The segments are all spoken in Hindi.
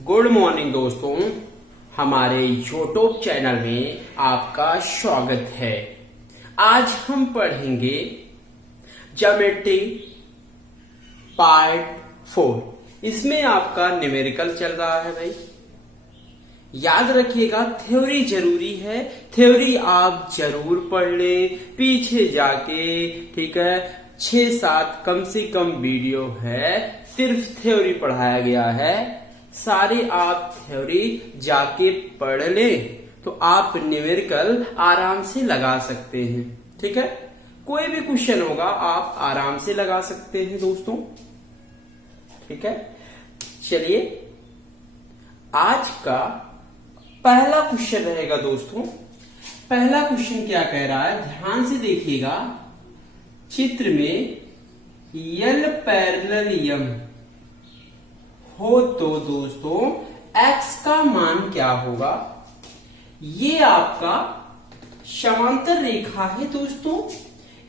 गुड मॉर्निंग दोस्तों, हमारे यूट्यूब चैनल में आपका स्वागत है। आज हम पढ़ेंगे ज्योमेट्री पार्ट 4। इसमें आपका न्यूमेरिकल चल रहा है भाई। याद रखिएगा, थ्योरी जरूरी है। थ्योरी आप जरूर पढ़ ले पीछे जाके, ठीक है। 6-7 कम से कम वीडियो है, सिर्फ थ्योरी पढ़ाया गया है। सारे आप थ्योरी जाके पढ़ ले तो आप न्यूमेरिकल आराम से लगा सकते हैं, ठीक है। कोई भी क्वेश्चन होगा आप आराम से लगा सकते हैं दोस्तों, ठीक है। चलिए, आज का पहला क्वेश्चन रहेगा दोस्तों। पहला क्वेश्चन क्या कह रहा है, ध्यान से देखिएगा। चित्र में यल पैरेलल यम हो तो दोस्तों x का मान क्या होगा। ये आपका समांतर रेखा है दोस्तों।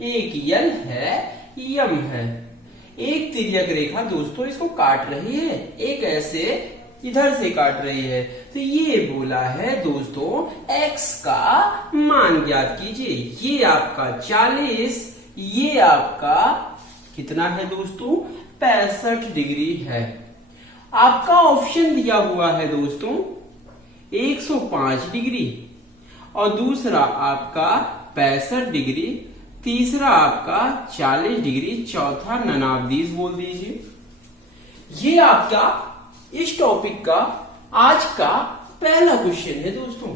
एक यल है, यम है। एक तिर्यक रेखा दोस्तों इसको काट रही है, एक ऐसे इधर से काट रही है। तो ये बोला है दोस्तों x का मान ज्ञात कीजिए। ये आपका 40, ये आपका कितना है दोस्तों, 65 डिग्री है। आपका ऑप्शन दिया हुआ है दोस्तों 105 डिग्री, और दूसरा आपका 65 डिग्री, तीसरा आपका 40 डिग्री, चौथा ननाबदीज बोल दीजिए। ये आपका इस टॉपिक का आज का पहला क्वेश्चन है दोस्तों।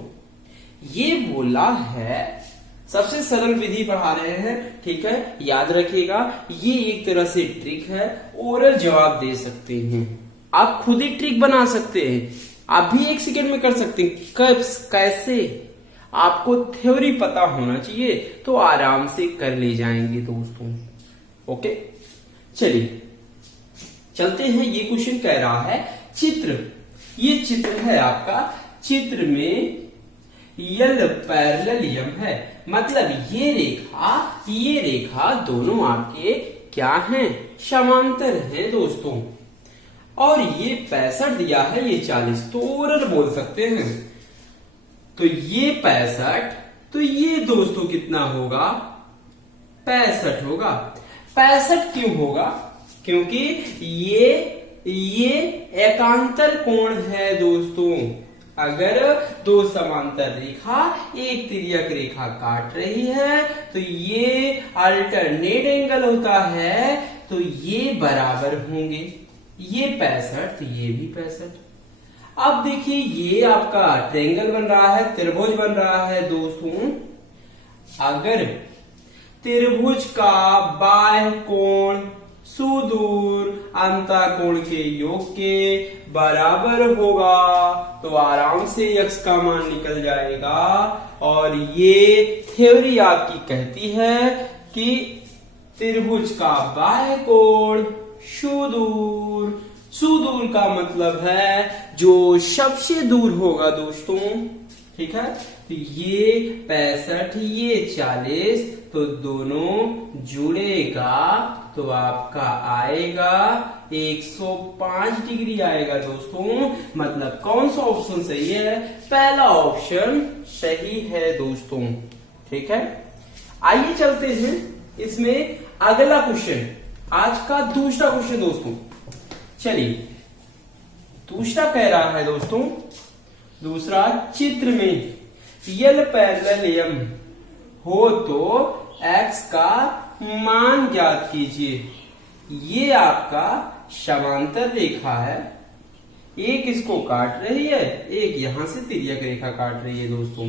ये बोला है, सबसे सरल विधि पढ़ा रहे हैं, ठीक है। याद रखिएगा, ये एक तरह से ट्रिक है, ओरल जवाब दे सकते हैं। आप खुद ही ट्रिक बना सकते हैं, आप भी 1 सेकेंड में कर सकते हैं। कब, कैसे, आपको थ्योरी पता होना चाहिए तो आराम से कर ले जाएंगे दोस्तों। ओके, चलिए चलते हैं। ये क्वेश्चन कह रहा है चित्र, ये चित्र है आपका। चित्र में यल पैरेलल यम है, मतलब ये रेखा दोनों आपके क्या हैं, समांतर हैं दोस्तों। और ये 65 दिया है, ये 40, तो ओरल बोल सकते हैं। तो ये 65, तो ये दोस्तों कितना होगा, 65 होगा। 65 क्यों होगा, क्योंकि ये एकांतर कोण है दोस्तों। अगर दो समांतर रेखा एक तिर्यक रेखा काट रही है तो ये अल्टरनेट एंगल होता है, तो ये बराबर होंगे। ये 65 तो ये भी 65। अब देखिए, ये आपका ट्रायंगल बन रहा है, त्रिभुज बन रहा है दोस्तों। अगर त्रिभुज का बाह्य कोण सुदूर अंतःकोण के योग के बराबर होगा तो आराम से x का मान निकल जाएगा। और ये थ्योरी आपकी कहती है कि त्रिभुज का बाह्य कोण सुदूर का मतलब है जो सबसे दूर होगा दोस्तों, ठीक है। तो ये 65, ये 40, तो दोनों जुड़ेगा तो आपका आएगा 105 डिग्री आएगा दोस्तों। मतलब कौन सा ऑप्शन सही है, पहला ऑप्शन सही है दोस्तों, ठीक है। आइए चलते हैं इसमें अगला क्वेश्चन, आज का दूसरा क्वेश्चन दोस्तों। चलिए, दूसरा कह रहा है दोस्तों, दूसरा चित्र में यल पैरेलल यम हो तो x का मान ज्ञात कीजिए। ये आपका समांतर रेखा है, एक इसको काट रही है, एक यहां से तिर्यक रेखा काट रही है दोस्तों।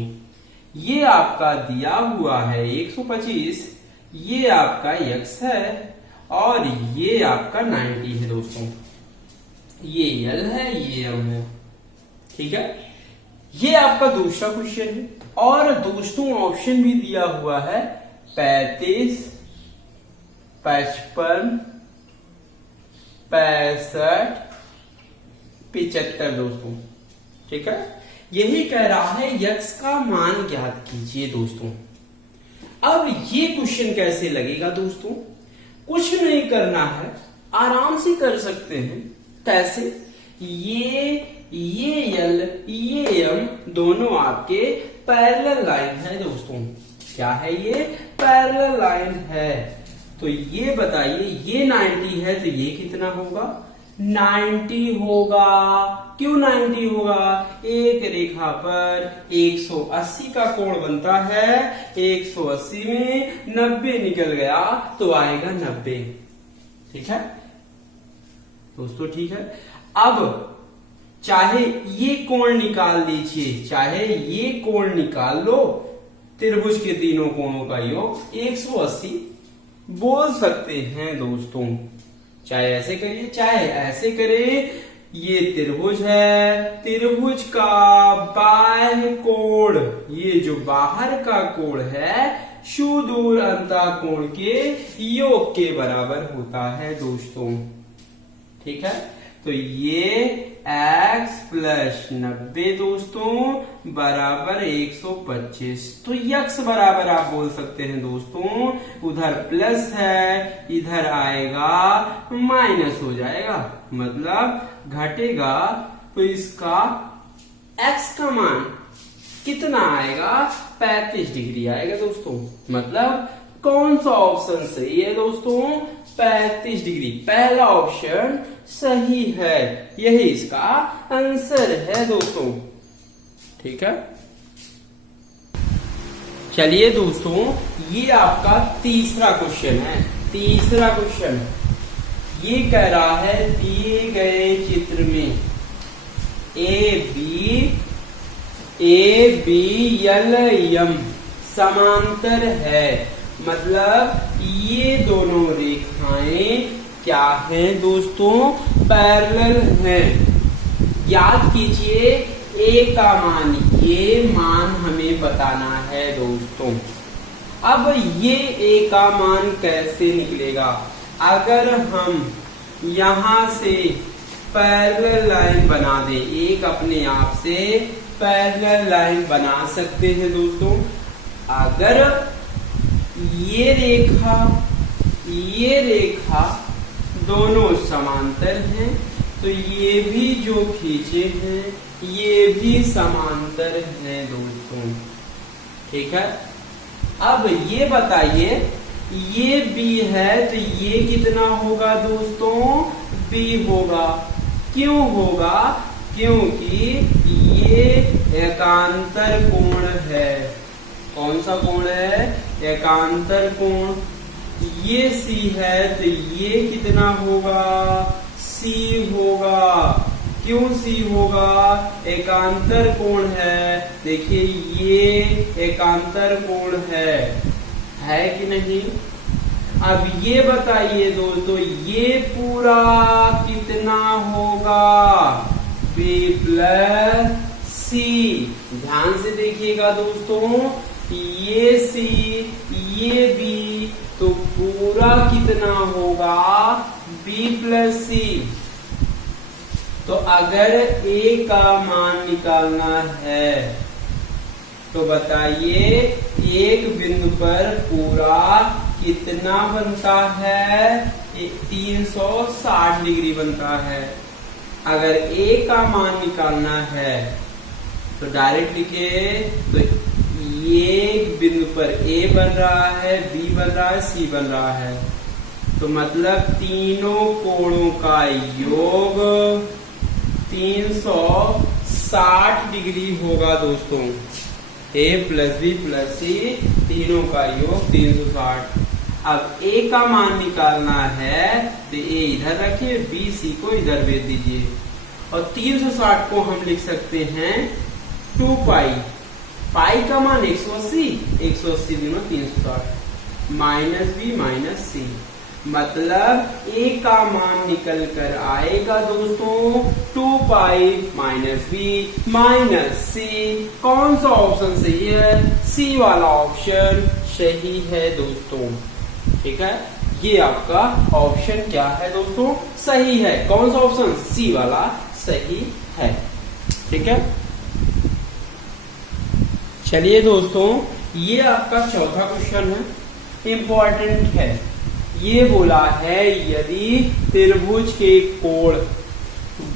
ये आपका दिया हुआ है 125, ये आपका x है, और ये आपका 90 है दोस्तों। ये यल है, ये m है, ठीक है। ये आपका दूसरा क्वेश्चन है, और दोस्तों ऑप्शन भी दिया हुआ है 35, 55, 65, 75 दोस्तों, ठीक है। यही कह रहा है x का मान ज्ञात कीजिए दोस्तों। अब ये क्वेश्चन कैसे लगेगा दोस्तों, कुछ नहीं करना है, आराम से कर सकते हैं। कैसे, ये यल ये एम दोनों आपके पैरेलल लाइन है दोस्तों। क्या है ये? पैरेलल लाइन है। तो ये बताइए, ये 90 है तो ये कितना होगा? 90 होगा। क्यों 90 होगा? एक रेखा पर 180 का कोण बनता है, 180 में 90 निकल गया तो आएगा 90। ठीक है दोस्तों, ठीक है। अब चाहे ये कोण निकाल लीजिए, चाहे ये कोण निकाल लो, त्रिभुज के तीनों कोणों का योग 180 बोल सकते हैं दोस्तों। चाहे ऐसे करिए चाहे ऐसे करें, ये त्रिभुज है, त्रिभुज का बाह्य कोण, ये जो बाहर का कोण है, सुदूर अंतःकोण के योग के बराबर होता है दोस्तों। ठीक है, तो ये x प्लस 90 दोस्तों बराबर 125। तो यक्स बराबर आप बोल सकते हैं दोस्तों, उधर प्लस है इधर आएगा माइनस हो जाएगा, मतलब घटेगा। तो इसका x का मान कितना आएगा? 35 डिग्री आएगा दोस्तों। मतलब कौन सा ऑप्शन सही है दोस्तों? 35 डिग्री। पहला ऑप्शन सही है, यही इसका आंसर है दोस्तों। ठीक है, चलिए दोस्तों, ये आपका तीसरा क्वेश्चन है। तीसरा क्वेश्चन ये कह रहा है, दिए गए चित्र में ए बी यल एम समांतर है। मतलब ये दोनों रेखाएं क्या हैं दोस्तों? पैरेलल हैं। याद कीजिए, ए का मान, ये मान हमें बताना है दोस्तों। अब ये ए का मान कैसे निकलेगा? अगर हम यहां से पैरेलल लाइन बना दें, एक अपने आप से पैरेलल लाइन बना सकते हैं दोस्तों। अगर ये रेखा दोनों समांतर हैं, तो ये भी जो खींचे हैं ये भी समांतर हैं दोस्तों। ठीक है, अब ये बताइए, ये B है तो ये कितना होगा दोस्तों? B होगा। क्यों होगा? क्योंकि ये एकांतर कोण है। कौन सा कोण है? एकांतर कोण। ये C है तो ये कितना होगा? C होगा। क्यों C होगा? एकांतर कोण है। देखिए ये एकांतर कोण है कि नहीं? अब ये बताइए दोस्तों, ये पूरा कितना होगा? B plus C। ध्यान से देखिएगा दोस्तों, ये C ये B, तो पूरा कितना होगा? B plus C। तो अगर A का मान निकालना है तो बताइए, एक बिंदु पर पूरा कितना बनता है? 360 डिग्री बनता है। अगर A का मान निकालना है तो डायरेक्ट लिखिए, तो ये बिंदु पर A बन रहा है, B बन रहा है, C बन रहा है, तो मतलब तीनों कोणों का योग 360 डिग्री होगा दोस्तों। A plus B plus C तीनों का योग 360। अब A का मान निकालना है तो A इधर रखिए, B C को इधर भेज दीजिए, और 360 को हम लिख सकते हैं 2 पाई। पाई का मान 180, 180 गुना 360 माइनस B माइनस C। मतलब A का मान निकल कर आएगा दोस्तों 2 pi minus B minus C। कौन सा ऑप्शन सही है? C वाला ऑप्शन सही है दोस्तों। ठीक है, ये आपका ऑप्शन क्या है दोस्तों? सही है। कौन सा ऑप्शन? C वाला सही है। ठीक है, चलिए दोस्तों, ये आपका चौथा क्वेश्चन है, इंपॉर्टेंट है। ये बोला है, यदि त्रिभुज के कोण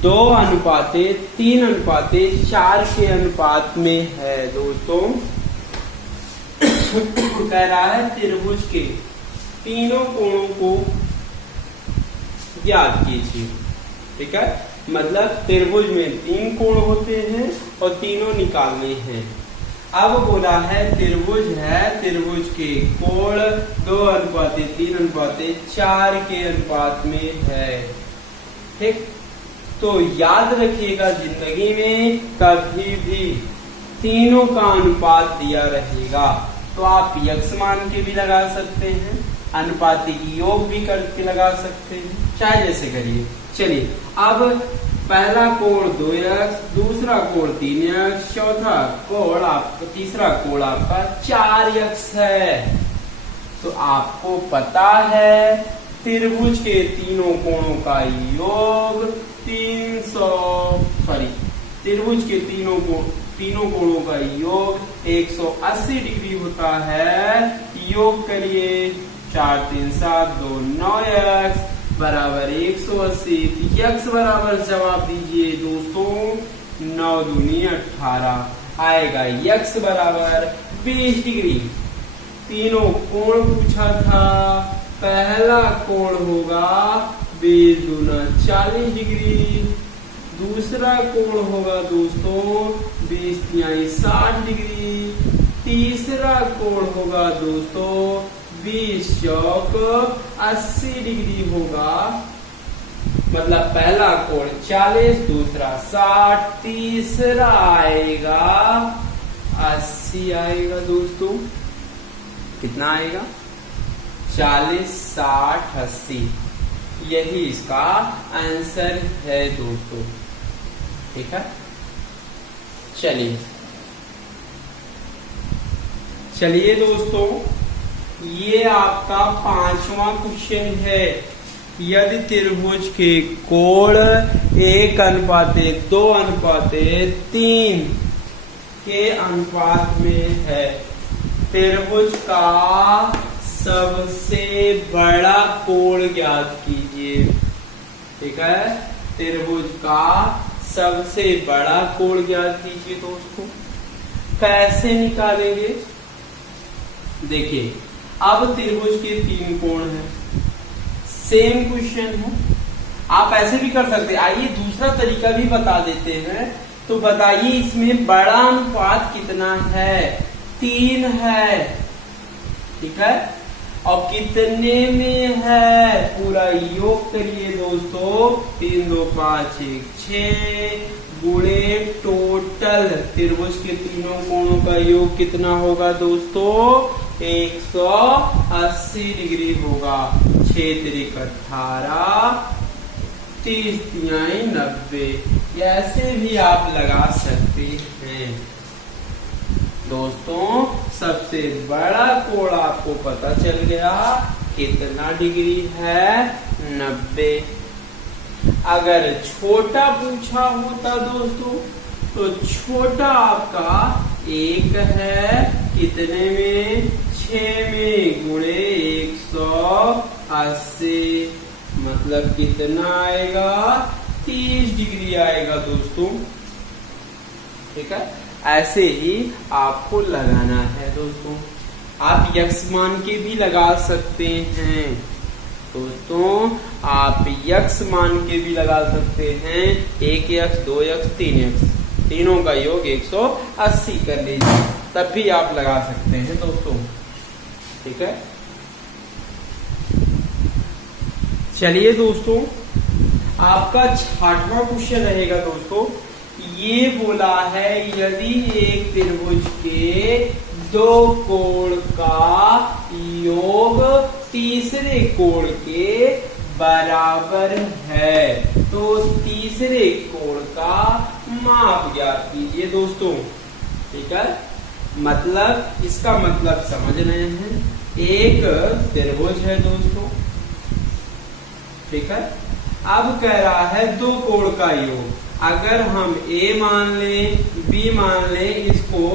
2:3:4 के अनुपात में है दोस्तों। कह रहा है त्रिभुज के तीनों कोणों को ज्ञात कीजिए। ठीक है, मतलब त्रिभुज में 3 कोण होते हैं और तीनों निकालने हैं। अब बोला है त्रिभुज के कोण 2:3:4 के अनुपात में है। ठीक, तो याद रखिएगा जिंदगी में कभी भी तीनों का अनुपात दिया रहेगा तो आप यक्स मान के भी लगा सकते हैं, अनुपातिक योग भी करके लगा सकते हैं, चाहे जैसे करिए। चलिए, अब पहला कोण 2x, दूसरा कोण 3x, तीसरा कोण आपका 4x है। तो आपको पता है त्रिभुज के तीनों कोणों का योग त्रिभुज के तीनों कोणों का योग 180 डिग्री होता है। योग करिए, 4 3 7 2 9x बराबर 180। यक्स बराबर जवाब दीजिए दोस्तों 9 दूनी 18 आएगा। यक्स बराबर 20 डिग्री। तीनों कोण पूछा था, पहला कोण होगा 20 दूना 40 डिग्री, दूसरा कोण होगा दोस्तों 20 तिहाई 60 डिग्री, तीसरा कोण होगा दोस्तों 20 चौक 80 डिग्री होगा। मतलब पहला कोण 40, दूसरा 60, तीसरा आएगा 80 आएगा दोस्तों। कितना आएगा? 40 60 80। यही इसका आंसर है दोस्तों। ठीक है, चलिए दोस्तों, ये आपका 5वां क्वेश्चन है। यदि त्रिभुज के कोण 1:2:3 के अनुपात में है, त्रिभुज का सबसे बड़ा कोण ज्ञात कीजिए। ठीक है, त्रिभुज का सबसे बड़ा कोण ज्ञात कीजिए दोस्तों। कैसे निकालेंगे? देखिए, अब त्रिभुज के 3 कोण हैं, सेम क्वेश्चन है। आप ऐसे भी कर सकते हैं। आइए दूसरा तरीका भी बता देते हैं। तो बताइए इसमें बड़ा अनुपात कितना है? 3 है। ठीक है, और कितने में है? पूरा योग करिए दोस्तों। 3 2 5 1 6 गुणे टोटल त्रिभुज के तीनों कोणों का योग कितना होगा दोस्तों? 180 डिग्री होगा। 6 3 18, 30 तिहाई 90। ऐसे भी आप लगा सकते हैं दोस्तों। सबसे बड़ा कोण आपको पता चल गया कितना डिग्री है? 90। अगर छोटा पूछा होता दोस्तों तो छोटा आपका 1 है। कितने में? 6 में गुणे 180। मतलब कितना आएगा? 30 डिग्री आएगा दोस्तों। ठीक है, ऐसे ही आपको लगाना है दोस्तों। आप यक्स मान के भी लगा सकते हैं दोस्तों। आप यक्स मान के भी लगा सकते हैं। 1x 2x 3x तीनों का योग 180 कर लीजिए, तब भी आप लगा सकते हैं दोस्तों। ठीक है, चलिए दोस्तों, आपका 6वां क्वेश्चन रहेगा दोस्तों। ये बोला है यदि एक त्रिभुज के 2 कोण का योग तीसरे कोण के बराबर है तो तीसरे कोण का माप ज्ञात कीजिए दोस्तों। ठीक है, मतलब इसका मतलब समझ रहे हैं। एक त्रिभुज है दोस्तों। ठीक है, अब कह रहा है 2 कोण का योग। अगर हम A मान लें, B मान लें, इसको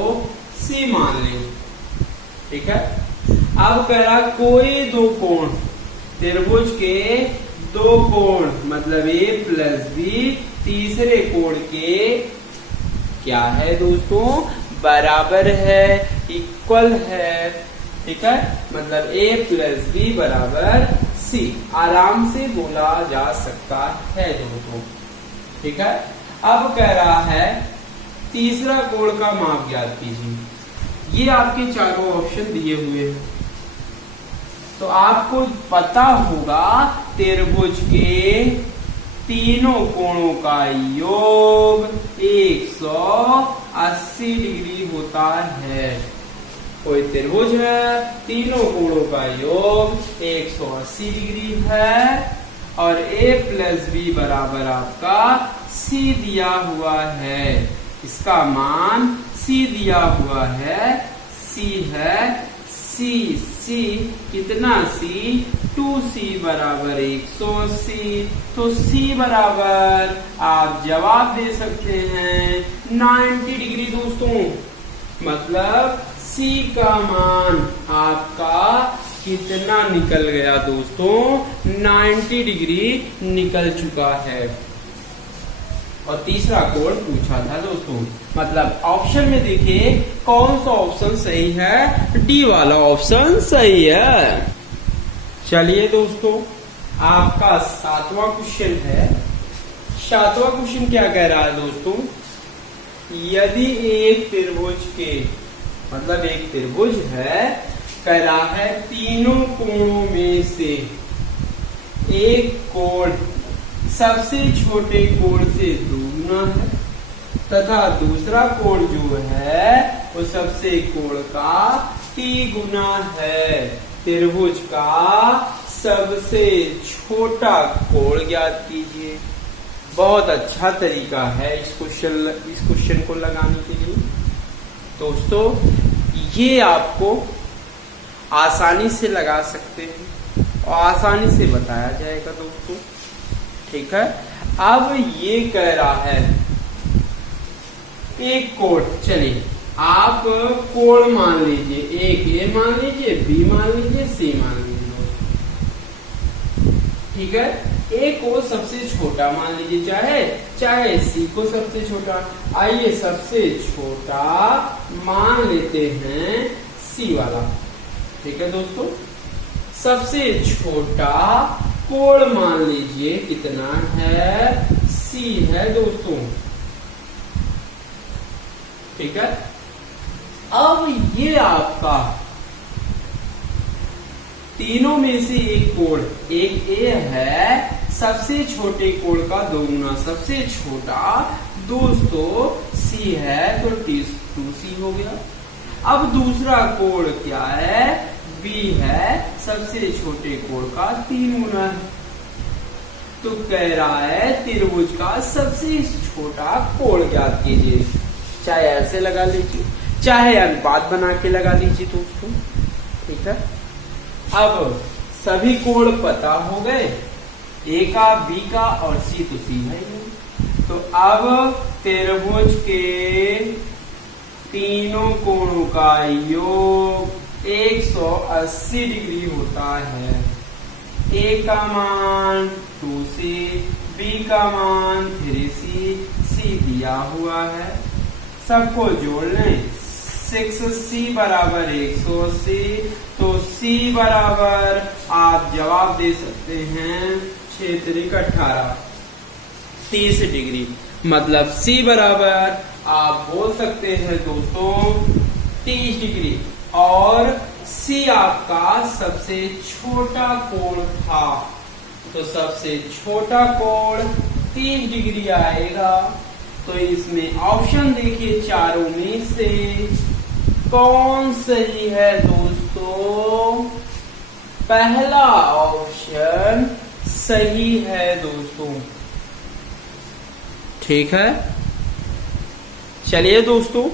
C मान लें। ठीक है, अब कह रहा कोई 2 कोण, त्रिभुज के 2 कोण मतलब A + B तीसरे कोण के क्या है दोस्तों, बराबर है, इक्वल है। ठीक है, मतलब a प्लस बी बराबर c, आराम से बोला जा सकता है दोस्तों। ठीक है, अब कह रहा है तीसरा कोण का माप ज्ञात कीजिए। ये आपके चारों ऑप्शन दिए हुए हैं, तो आपको पता होगा त्रिभुज के तीनों कोणों का योग 180 डिग्री होता है। कोई त्रिभुज है, तीनों कोणों का योग 180 डिग्री है और a प्लस बी बराबर आपका c दिया हुआ है। इसका मान c दिया हुआ है, c है c कितना c, 2c बराबर 180। तो c बराबर आप जवाब दे सकते हैं 90 डिग्री दोस्तों। मतलब c का मान आपका कितना निकल गया दोस्तों, 90 डिग्री निकल चुका है। और तीसरा कोण पूछा था दोस्तों, मतलब ऑप्शन में देखिए कौन सा ऑप्शन सही है, डी वाला ऑप्शन सही है। चलिए दोस्तों, आपका 7वां क्वेश्चन है। 7वां क्वेश्चन क्या कह रहा है दोस्तों, यदि एक त्रिभुज के, मतलब एक त्रिभुज है, कह रहा है तीनों कोणों में से एक कोण सबसे छोटे कोण से दोगुना है तथा दूसरा कोण जो है वो सबसे कोण का तिगुना है। त्रिभुज का सबसे छोटा कोण ज्ञात कीजिए। बहुत अच्छा तरीका है इस क्वेश्चन को लगाने के लिए दोस्तों। ये आपको आसानी से लगा सकते हैं और आसानी से बताया जाएगा दोस्तों। ठीक है, अब ये कह रहा है एक कोण, चलिए आप कोण मान लीजिए, एक ए मान लीजिए, बी मान लीजिए, सी मान लीजिए। ठीक है, ए को सबसे छोटा मान लीजिए, चाहे सी को सबसे छोटा। आइए सबसे छोटा मान लेते हैं सी वाला। ठीक है दोस्तों, सबसे छोटा कोण मान लीजिए कितना है, सी है दोस्तों। ठीक है, अब ये आपका तीनों में से एक कोण, एक ए है, सबसे छोटे कोण का दोगुना सबसे छोटा दोस्तों सी है, तो 2c हो गया। अब दूसरा कोण क्या है, बी है, सबसे छोटे कोण का 3 गुना है। तो कह रहा है त्रिभुज का सबसे छोटा कोण ज्ञात कीजिए। चाहे ऐसे लगा लीजिए, चाहे अनुपात बना के लगा लीजिए दोस्तों। ठीक है, अब सभी कोण पता हो गए, ए का, बी का और सी तो सी है। तो अब त्रिभुज के तीनों कोणों का योग 180 डिग्री होता है। ए का मान 2c, बी का मान 3c, सी दिया हुआ है। सबको जोड़ लें, 6c बराबर 180, तो c बराबर आप जवाब दे सकते हैं 6 3 18, 30 डिग्री। मतलब c बराबर आप बोल सकते हैं दोस्तों 30 डिग्री। और C आपका सबसे छोटा कोण था, तो सबसे छोटा कोण 30 डिग्री आएगा। तो इसमें ऑप्शन देखिए चारों में से कौन सही है दोस्तों, पहला ऑप्शन सही है दोस्तों। ठीक है, चलिए दोस्तों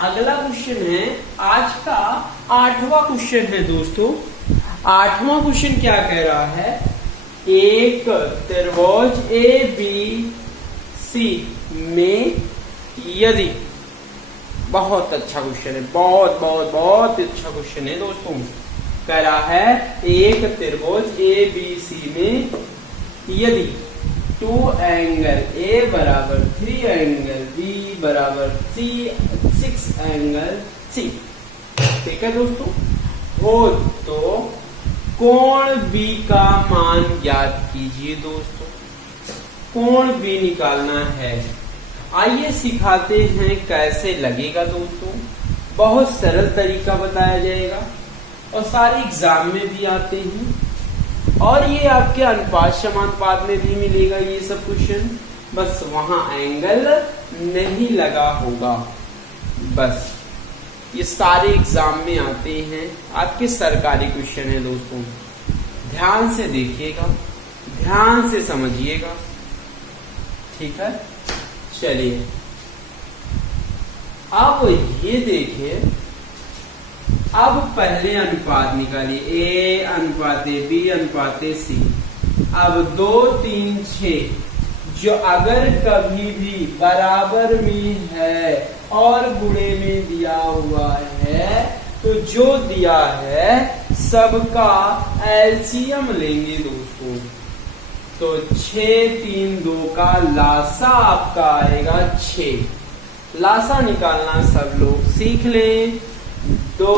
अगला क्वेश्चन है आज का 8वां क्वेश्चन है दोस्तों। 8वां क्वेश्चन क्या कह रहा है, एक त्रिभुज ABC में यदि, बहुत अच्छा क्वेश्चन है, बहुत बहुत बहुत अच्छा क्वेश्चन है दोस्तों। कह रहा है एक त्रिभुज ABC में यदि 2 एंगल ए बराबर 3 एंगल बी बराबर 6 एंगल सी। ठीक है दोस्तों, हो तो कोण बी का मान ज्ञात कीजिए दोस्तों। कोण बी निकालना है, आइए सिखाते हैं कैसे लगेगा दोस्तों। बहुत सरल तरीका बताया जाएगा और सारे एग्जाम में भी आते हैं और ये आपके अनुपात समानुपात में भी मिलेगा ये सब क्वेश्चन। बस वहां एंगल नहीं लगा होगा, बस ये सारे एग्जाम में आते हैं, आपके सरकारी क्वेश्चन है दोस्तों। ध्यान से देखिएगा, ध्यान से समझिएगा। ठीक है, चलिए आप ये देखिए। अब पहले अनुपात निकालिए, ए अनुपात बी अनुपात सी। अब 2 3 6 जो अगर कभी भी बराबर में है और गुणे में दिया हुआ है तो जो दिया है सबका एलसीएम लेंगे दोस्तों। तो 6 3 2 का लासा आपका आएगा 6। लासा निकालना सब लोग सीख लें। 2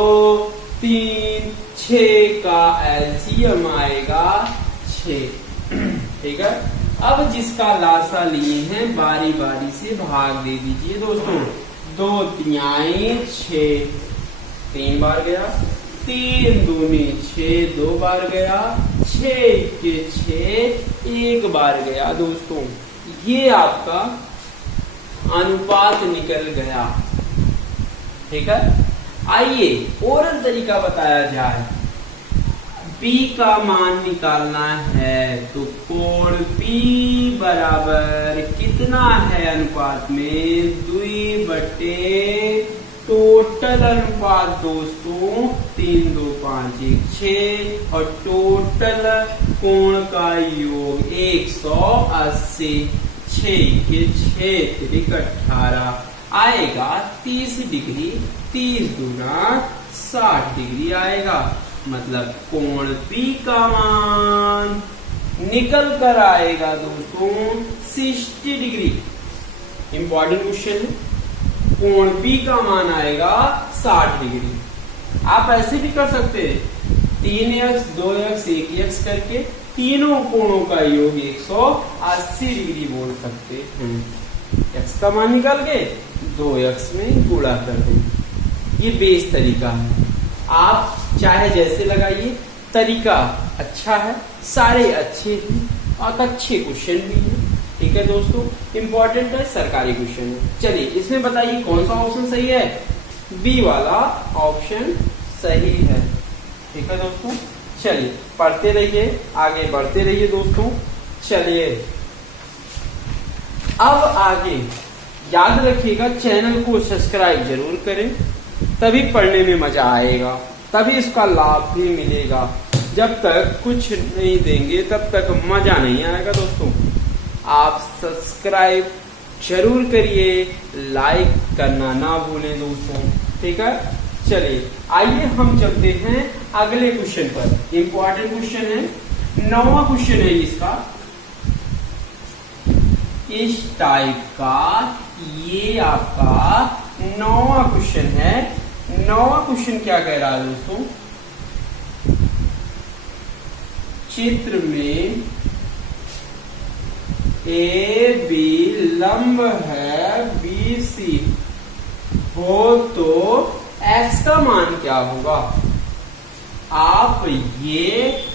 3 6 का एलसीएम आएगा 6। ठीक है, अब जिसका लासा लिए हैं बारी बारी से भाग दे दीजिए दोस्तों। 2 3 6 3 बार गया, 3 दूनी 6 2 बार गया, 6 के 6 1 बार गया दोस्तों। ये आपका अनुपात निकल गया। ठीक है, आइए और तरीका बताया जाए। B का मान निकालना है तो कोण B बराबर कितना है अनुपात में 2/, टोटल अनुपात दोस्तों 3 2 5 1 6 और टोटल कोण का योग 180। 6 के 6 त्रिक 18 आएगा 30 डिग्री। 30 दूना 60 डिग्री आएगा। मतलब कोण B का मान निकल कर आएगा दोस्तों 60 डिग्री। इंपॉर्टेंट क्वेश्चन है। कोण B का मान आएगा 60 डिग्री। आप ऐसे भी कर सकते हैं 3x 2x 1x करके तीनों कोणों का योग 180 डिग्री बोल सकते हैं। x का मान निकाल के 2x में गुणा कर दें। ये बेस तरीका है, आप चाहे जैसे लगाइए, तरीका अच्छा है, सारे अच्छे हैं और अच्छे क्वेश्चन भी हैं। ठीक है दोस्तों, इंपॉर्टेंट है, सरकारी क्वेश्चन है। चलिए इसमें बताइए कौन सा ऑप्शन सही है। बी वाला ऑप्शन सही है। ठीक है दोस्तों, चलिए पढ़ते रहिए, आगे बढ़ते रहिए दोस्तों। चलिए अब आगे याद रखिएगा, चैनल को सब्सक्राइब जरूर करें, तभी पढ़ने में मजा आएगा, तभी इसका लाभ भी मिलेगा। जब तक कुछ नहीं देंगे तब तक मजा नहीं आएगा दोस्तों। आप सब्सक्राइब जरूर करिए, लाइक करना ना भूलें दोस्तों। ठीक है, चलिए आइए हम चलते हैं अगले क्वेश्चन पर। इंपॉर्टेंट क्वेश्चन है, 9वां क्वेश्चन है इसका, इस टाइप का। ये आपका 9वां क्वेश्चन है। 9वां क्वेश्चन क्या कह रहा है दोस्तों, चित्र में ए बी लंब है BC हो तो x का मान क्या होगा। आप ये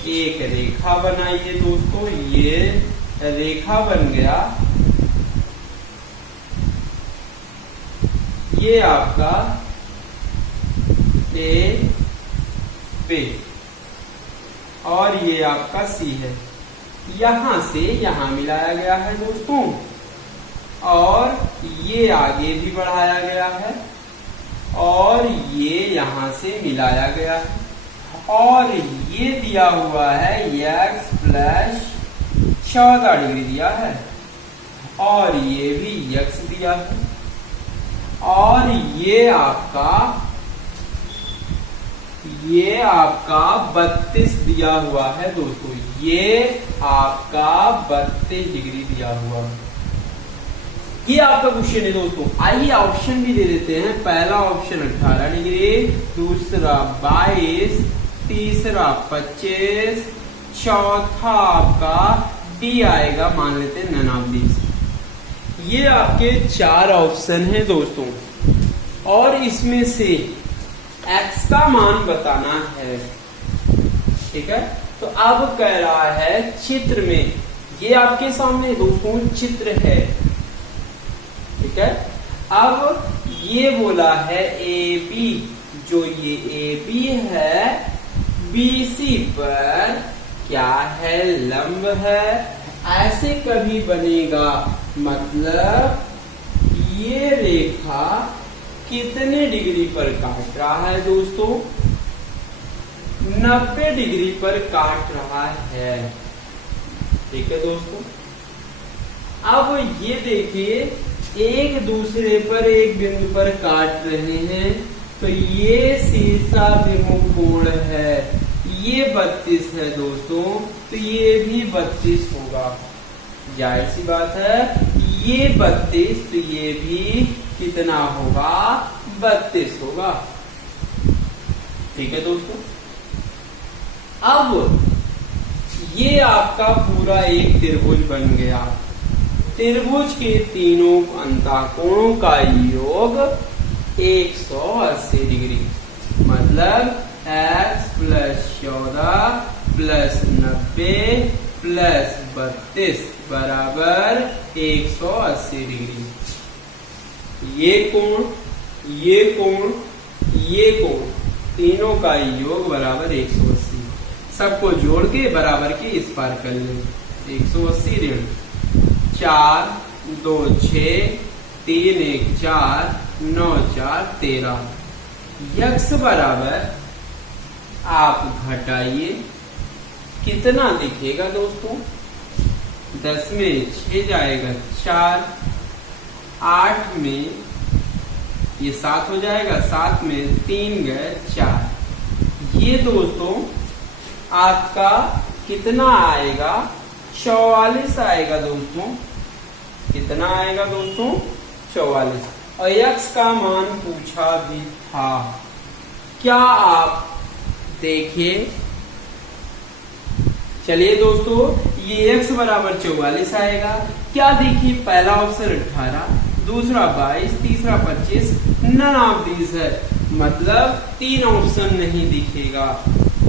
एक रेखा बनाइए दोस्तों, ये रेखा बन गया। ये आपका A B और ये आपका C है। यहां से यहां मिलाया गया है दोस्तों और ये आगे भी बढ़ाया गया है और ये यहां से मिलाया गया है और ये दिया हुआ है x प्लस 14 डिग्री दिया है और ये भी x दिया है और ये आपका ये आपका 32 दिया हुआ है दोस्तों, ये आपका 32 डिग्री दिया हुआ है। ये आपका क्वेश्चन है दोस्तों। आइए ऑप्शन भी दे देते हैं। पहला ऑप्शन 18 डिग्री, दूसरा 22, तीसरा 25, चौथा आपका डी आएगा, मान लेते हैं 49। ये आपके 4 ऑप्शन है दोस्तों, और इसमें से x का मान बताना है। ठीक है, तो अब कह रहा है चित्र में, ये आपके सामने दोस्तों चित्र है। ठीक है, अब ये बोला है AB, जो ये AB है BC पर क्या है, लंब है। ऐसे कभी बनेगा, मतलब ये रेखा कितने डिग्री पर काट रहा है दोस्तों, 90 डिग्री पर काट रहा है। ठीक है दोस्तों, अब ये देखिए एक दूसरे पर एक बिंदु पर काट रहे हैं, तो ये शीर्षा विमुख कोण है, ये 32 है दोस्तों, तो ये भी 32 होगा। जाहिर सी बात है, ये 32 तो ये भी कितना होगा, 32 होगा। ठीक है दोस्तों, अब ये आपका पूरा एक त्रिभुज बन गया। त्रिभुज के तीनों अंतःकोणों का योग 180 डिग्री, मतलब x + 14 + 90 + 32 बराबर 180 डिग्री। ये कोण, ये कोण, ये कोण, तीनों का योग बराबर 180। सबको जोड़ के बराबर के इस पार कर ले। 180 ऋण 4 2 6 3 1 4 9 4 13। यक्स बराबर आप घटाइए, कितना दिखेगा दोस्तों, 10 में 6 जाएगा 4, 8 में ये 7 हो जाएगा, 7 में 3 गए 4। ये दोस्तों आपका कितना आएगा, 44 आएगा दोस्तों। कितना आएगा दोस्तों, 44। और यक्स का मान पूछा भी था, क्या आप देखिए। चलिए दोस्तों, ये x बराबर 44 आएगा। क्या देखिए, पहला ऑप्शन 18, दूसरा 22, तीसरा 25, नन ऑफ दिस है, मतलब 3 ऑप्शन नहीं दिखेगा।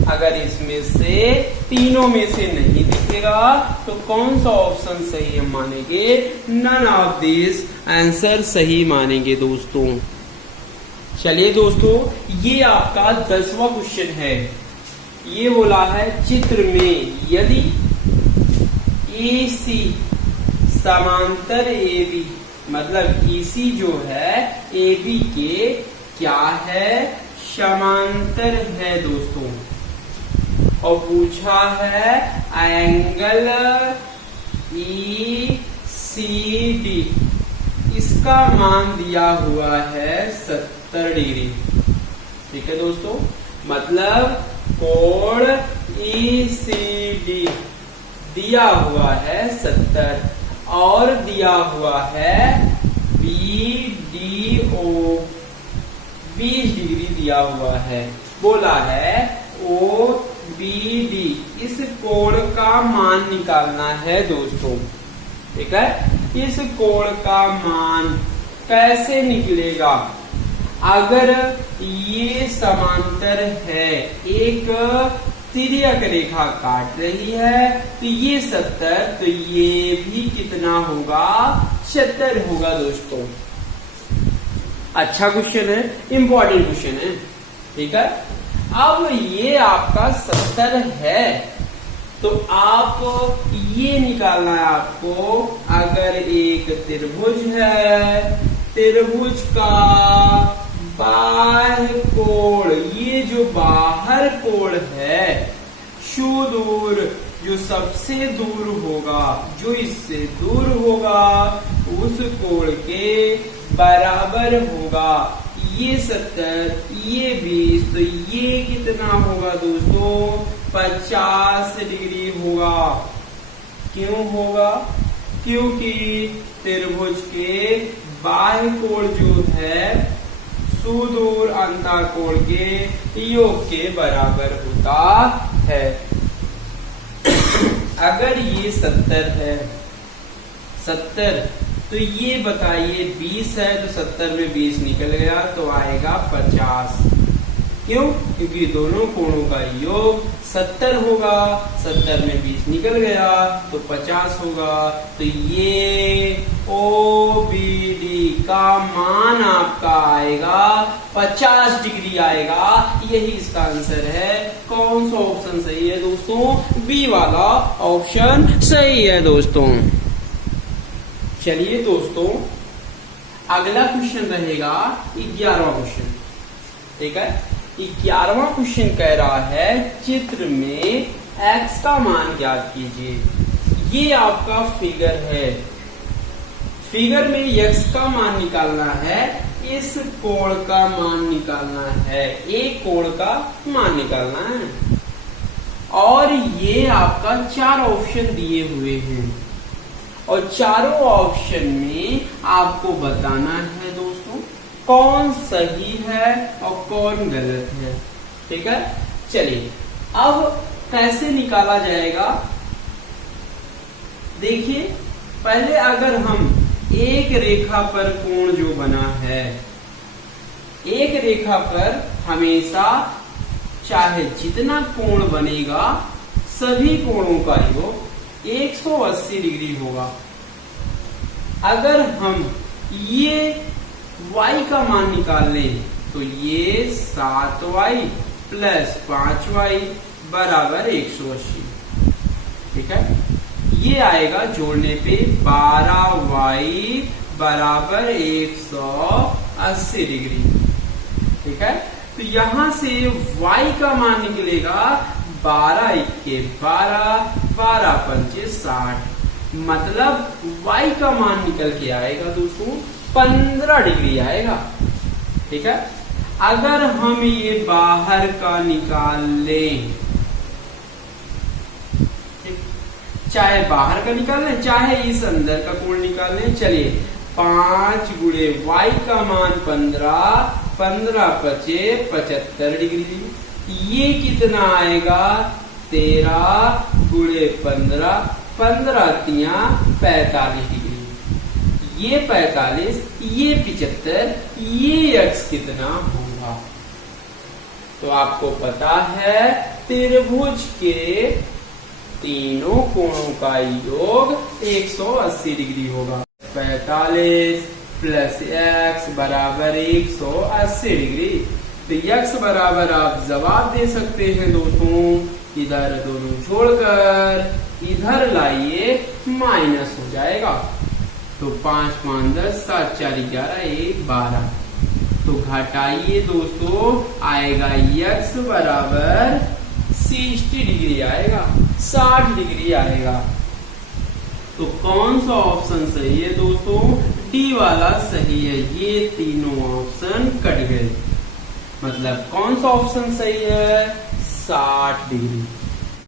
अगर इसमें से तीनों में से नहीं दिखेगा तो कौन सा ऑप्शन सही हम मानेंगे, नन ऑफ दिस आंसर सही मानेंगे दोस्तों। चलिए दोस्तों, ये आपका 10वां क्वेश्चन है। ये बोला है चित्र में यदि AC समांतर AB, मतलब EC जो है AB के क्या है, समांतर है दोस्तों। और पूछा है एंगल ECD, इसका मान दिया हुआ है 70 डिग्री। ठीक है दोस्तों, मतलब कोण ECD दिया हुआ है 70 और दिया हुआ है BDO 20 डिग्री दिया हुआ है। बोला है OBD, इस कोण का मान निकालना है दोस्तों। ठीक है, इस कोण का मान कैसे निकलेगा, अगर ये समांतर है, एक तिर्यक रेखा काट रही है, तो ये 70, तो ये भी कितना होगा, 76 होगा दोस्तों। अच्छा क्वेश्चन है, इंपॉर्टेंट क्वेश्चन है। ठीक है, अब ये आपका 70 है, तो आप ये निकालना है आपको, अगर एक त्रिभुज है, त्रिभुज का बाह्य कोण, ये जो बाहर कोण है, सुदूर जो सबसे दूर होगा, जो इससे दूर होगा, उस कोण के बराबर होगा। ये 70, ये 20, तो ये कितना होगा दोस्तों? 50 डिग्री होगा। क्यों होगा? क्योंकि त्रिभुज के बाह्य कोण जो है सुदूर अंतःकोण के योग के बराबर होता है। अगर ये 70 है, 70, तो ये बताइए 20 है, तो 70 में 20 निकल गया तो आएगा 50। क्यों? क्योंकि दोनों कोणों का योग 70 होगा। 70 में 20 निकल गया तो 50 होगा। तो ये OBD का मान आपका आएगा 50 डिग्री आएगा। यही इसका आंसर है। कौन सा ऑप्शन सही है दोस्तों? बी वाला ऑप्शन सही है दोस्तों। चलिए दोस्तों, अगला क्वेश्चन रहेगा 11वां क्वेश्चन। ठीक है, 11वां क्वेश्चन कह रहा है चित्र में x का मान ज्ञात कीजिए। ये आपका फिगर है। फिगर में x का मान निकालना है, इस कोण का मान निकालना है, एक कोण का मान निकालना है। और ये आपका 4 ऑप्शन दिए हुए हैं और चारों ऑप्शन में आपको बताना है दोस्तों कौन सही है और कौन गलत है। ठीक है, चलिए अब कैसे निकाला जाएगा? देखिए, पहले अगर हम एक रेखा पर कोण जो बना है, एक रेखा पर हमेशा चाहे जितना कोण बनेगा सभी कोणों का योग 180 डिग्री होगा। अगर हम ये y का मान निकाल लें तो ये 7y प्लस 5y बराबर 180। ठीक है, ये आएगा जोड़ने पे 12y बराबर 180 डिग्री। ठीक है, तो यहां से y का मान निकलेगा 12 इक्के 12, 12 पंचे 60, मतलब y का मान निकल के आएगा दोस्तों 15 डिग्री आएगा। ठीक है, अगर हम ये बाहर का निकाल लें, चाहे बाहर का निकाल लें चाहे इस अंदर का कोण निकाल लें। चलिए 5 गुणे y का मान 15, 15 पचे 75 डिग्री। ये कितना आएगा? 13 गुणे 15, 15 तिया 45 डिग्री। ये 45, ये 75, ये x कितना होगा? तो आपको पता है त्रिभुज के तीनों कोणों का योग 180 डिग्री होगा। 45 प्लस x बराबर 180 डिग्री। तो x बराबर आप जवाब दे सकते हैं दोस्तों, इधर दोनों छोड़कर इधर लाइए, माइनस हो जाएगा। तो 5 5 10, 7 4 11, 1 12। तो घटाइए दोस्तों, आएगा x बराबर 60 डिग्री आएगा, 60 डिग्री आएगा। तो कौन सा ऑप्शन सही है दोस्तों? डी वाला सही है। ये तीनों ऑप्शन कट गए, मतलब कौन सा ऑप्शन सही है? 60 डिग्री।